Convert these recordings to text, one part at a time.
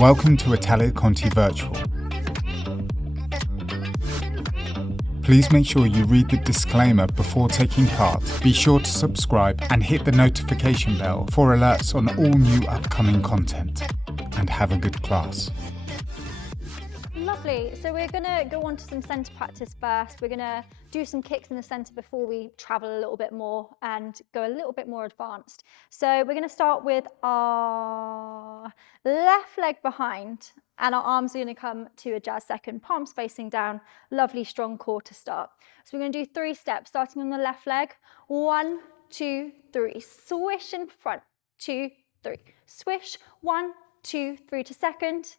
Welcome to Italia Conti Virtual. Please make sure you read the disclaimer before taking part. Be sure to subscribe and hit the notification bell for alerts on all new upcoming content. And have a good class. Lovely. So we're going to go on to some centre practice first. We're going to do some kicks in the centre before we travel a little bit more and go a little bit more advanced. So we're going to start with our left leg behind, and our arms are going to come to a jazz second, palms facing down. Lovely strong core to start. So we're going to do 3 steps, starting on the left leg. 1, 2, 3. Swish in front. 2, 3. Swish. 1, 2, 3 to second.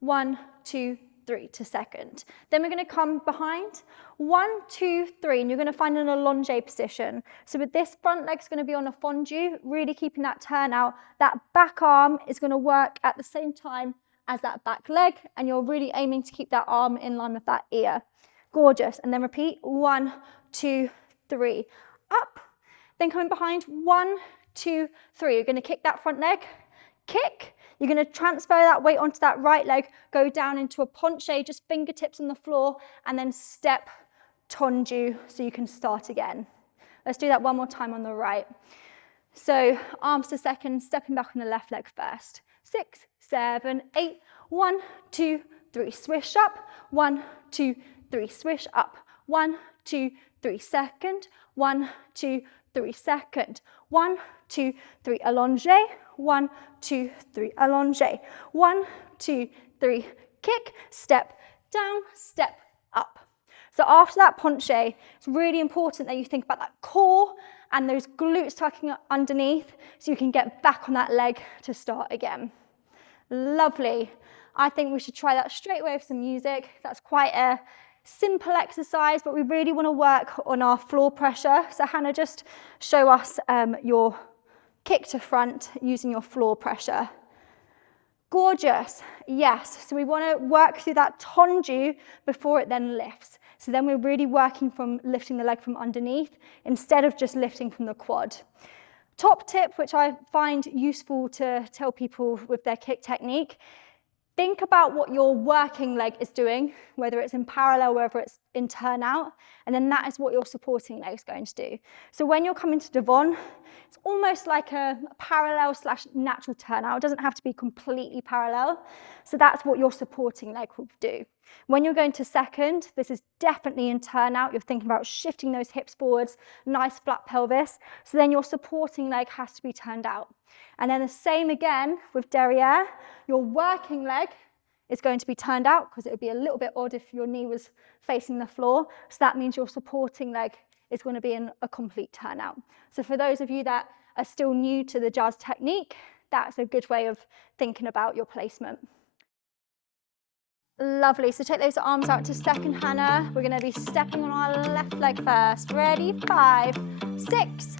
1, 2, 3 to second. Then we're going to come behind. 1, 2, 3, and you're going to find an allonge position. So with this front leg's going to be on a fondue, really keeping that turnout. That back arm is going to work at the same time as that back leg, and you're really aiming to keep that arm in line with that ear. Gorgeous. And then repeat. 1, 2, 3. Up. Then coming behind. 1, 2, 3. You're going to kick that front leg. Kick. You're going to transfer that weight onto that right leg, go down into a penché, just fingertips on the floor, and then step tendu so you can start again. Let's do that one more time on the right. So arms to second, stepping back on the left leg first. 6, 7, 8. 1, 2, 3. Swish up. 1, 2, 3. Swish up. 1, 2, 3. Second. 1, 2, 3. Second. 1, 2, 3. Allonge. 1, 2, 3. Allonge. 1, 2, 3. Kick. Step down. Step up. So after that penché, it's really important that you think about that core and those glutes tucking underneath so you can get back on that leg to start again. Lovely. I think we should try that straight away with some music. That's quite a simple exercise, but we really want to work on our floor pressure. So Hannah, just show us your kick to front using your floor pressure. Gorgeous. Yes. So we want to work through that tendu before it then lifts. So then we're really working from lifting the leg from underneath instead of just lifting from the quad. Top tip, which I find useful to tell people with their kick technique, think about what your working leg is doing, whether it's in parallel, whether it's in turnout, and then that is what your supporting leg is going to do. So when you're coming to devon, it's almost like a parallel / natural turnout. It doesn't have to be completely parallel. So that's what your supporting leg will do. When you're going to second, this is definitely in turnout. You're thinking about shifting those hips forwards, nice flat pelvis. So then your supporting leg has to be turned out. And then the same again with derrière. Your working leg is going to be turned out because it would be a little bit odd if your knee was facing the floor. So that means your supporting leg is going to be in a complete turnout. So for those of you that are still new to the jazz technique, that's a good way of thinking about your placement. Lovely. So take those arms out to second, Hannah. We're going to be stepping on our left leg first. Ready? 5, 6,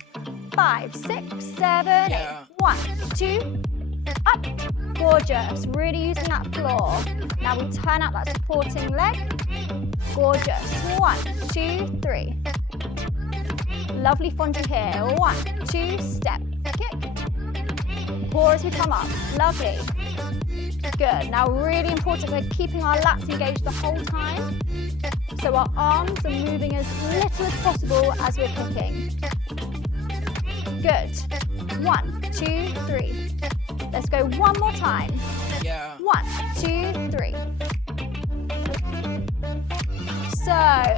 5, 6, 7, 8. 1, 2, up. Gorgeous. Really using that floor. Now we turn out that supporting leg. Gorgeous. 1, 2, 3. Lovely fondue here. 1, 2, step. Kick. Core as we come up. Lovely. Good. Now really important, we're keeping our lats engaged the whole time. So our arms are moving as little as possible as we're kicking. Good. 1, 2, 3. Let's go one more time. 1, 2, 3. So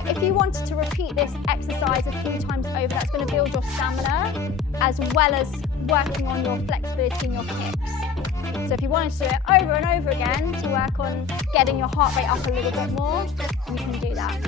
if you wanted to repeat this exercise a few times over, that's going to build your stamina as well as working on your flexibility in your hips. So if you wanted to do it over and over again to work on getting your heart rate up a little bit more, you can do that.